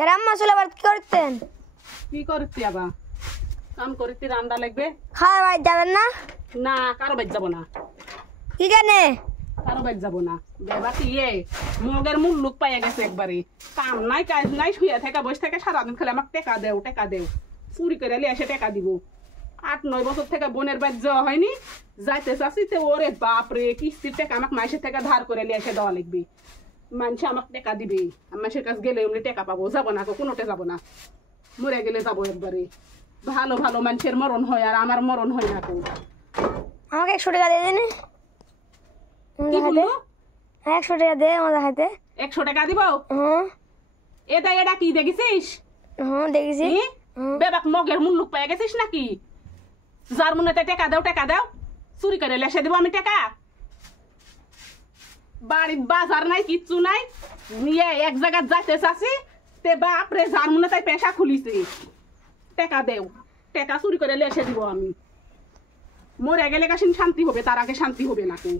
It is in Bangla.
আম্মা চলে আবার কি করতেন? কি করতে আবার কাম করতে রান্না লাগবে। খাওয়া বাড়ি যাবেন না? না কারো বাইর যাবো না, কি জানে? কারো বাইর যাবো না। বেবাতি মগের মুল্লুক পাইয়া গেছে একবারে। কাম নাই কাজ নাই, শুয়ে থেকে বসে থেকে সারাদিন খেলে আমাকে টেকা দেও টেকা দেও, চুরি করে এলে এসে টেকা দিব। 8-9 বছর থেকে বোনের বাড়ি যাওয়া হয়নি, যাইতে চাচ্ছি তো ওরে বাপরে কিস্তির টাকা আমাকে মাসের থেকে ধার করে নিয়ে এসে দেওয়া লাগবে। মানুষ আমাকে টেকা দিবে, মাসের কাছে গেলে এমনি টেকা পাবো। যাবো না, কোনোটা যাবো না, মরে গেলে যাবো একবারে। ভালো ভালো মানুষের মরণ হয় আর আমার মরণ হয় না। তো আমাকে 100 টাকা দিয়ে দিন। কি বলবো? 100 টাকা দে আমার হাতে। 100 টাকা দিব? হুম এটা কি দেখেছিস? হুম দেখেছি। বেবাক মগের মুল্লুক পাইয়া গেছিস নাকি? যার মনে টাকা দাও, চুরি করে লেসে দেবো আমি টাকা? বাড়ির বাজার নাই, কিচ্ছু নাই, নিয়ে এক জায়গায় যাইতে চাচ্ছি তে বাপরে যার মনে তাই পেশা খুলিছে। টাকা দেও, টাকা চুরি করে লেসে দিব আমি। মরে গেলে কাশিন শান্তি হবে, তার আগে শান্তি হবে নাকি?